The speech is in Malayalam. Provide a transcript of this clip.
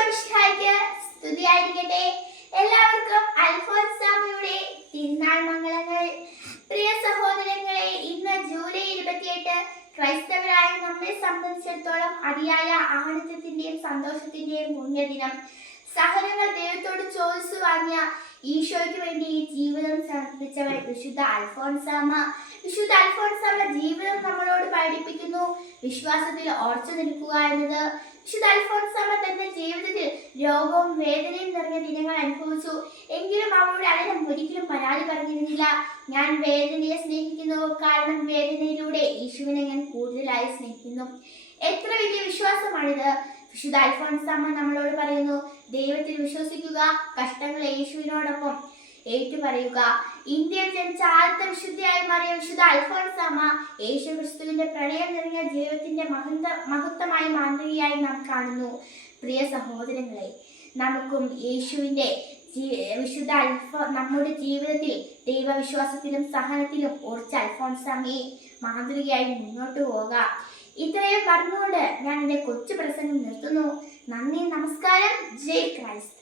ഈശോമിശിഹായ്ക്ക് സ്തുതിയായിരിക്കട്ടെ. എല്ലാവർക്കും അൽഫോൻസാമ്മയുടെ തിരുനാൾ മംഗളങ്ങൾ. പ്രിയ സഹോദരങ്ങളെ, ഇന്ന് ജൂലൈ 28 ക്രൈസ്തവരായ നമ്മെ സംബന്ധിച്ചിടത്തോളം അതിയായ ആനന്ദത്തിന്റെയും സന്തോഷത്തിന്റെയും പുണ്യദിനം. സഹനങ്ങൾ ദൈവത്തോട് ചോദിച്ചു വാങ്ങിയ ഈശോയ്ക്ക് വേണ്ടി ജീവിതം സമർപ്പിച്ചവൾ വിശുദ്ധ അൽഫോൻസാമ്മ. വിശുദ്ധ അൽഫോൻസാമ്മ ജീവിതം നമ്മളോട് പഠിപ്പിക്കുന്നു വിശ്വാസത്തിൽ ഉറച്ചു നിൽക്കുക എന്നത്. വിശുദ്ധ അൽഫോൻസാമ്മ തന്റെ ജീവിതത്തിൽ രോഗവും വേദനയും നിറഞ്ഞ ദിനങ്ങൾ അനുഭവിച്ചു. എങ്കിലും അവളുടെ അലനം ഒരിക്കലും പരാതി പറഞ്ഞിരുന്നില്ല. ഞാൻ വേദനയെ സ്നേഹിക്കുന്നു, കാരണം വേദനയിലൂടെ യേശുവിനെ ഞാൻ കൂടുതലായി സ്നേഹിക്കുന്നു. എത്ര വലിയ വിശ്വാസമാണിത്! വിശുദ്ധ അൽഫോൻസാമ്മ നമ്മളോട് പറയുന്നു, ദൈവത്തിൽ വിശ്വസിക്കുക, കഷ്ടങ്ങൾ യേശുവിനോടൊപ്പം ഏറ്റുപറയുക. ഇന്ത്യയിൽ ജനിച്ച ആദ്യത്തെ വിശുദ്ധയായി മാറിയ വിശുദ്ധ അൽഫോൻസാമ്മ യേശു ക്രിസ്തുവിന്റെ പ്രണയം നിറഞ്ഞ ജീവിതത്തിന്റെ മഹത്വമായ മാതൃകയായി നാം കാണുന്നു. പ്രിയ സഹോദരങ്ങളെ, നമുക്കും യേശുവിന്റെ നമ്മുടെ ജീവിതത്തിൽ ദൈവവിശ്വാസത്തിലും സഹനത്തിലും ഉറച്ച അൽഫോൻസാമ്മയെ മാതൃകയായി മുന്നോട്ട് പോകാം. ഇത്രയും പറഞ്ഞുകൊണ്ട് ഞാൻ എൻ്റെ കൊച്ചു പ്രസംഗം നിർത്തുന്നു. നന്ദി, നമസ്കാരം. ജയ് ക്രൈസ്റ്റ്.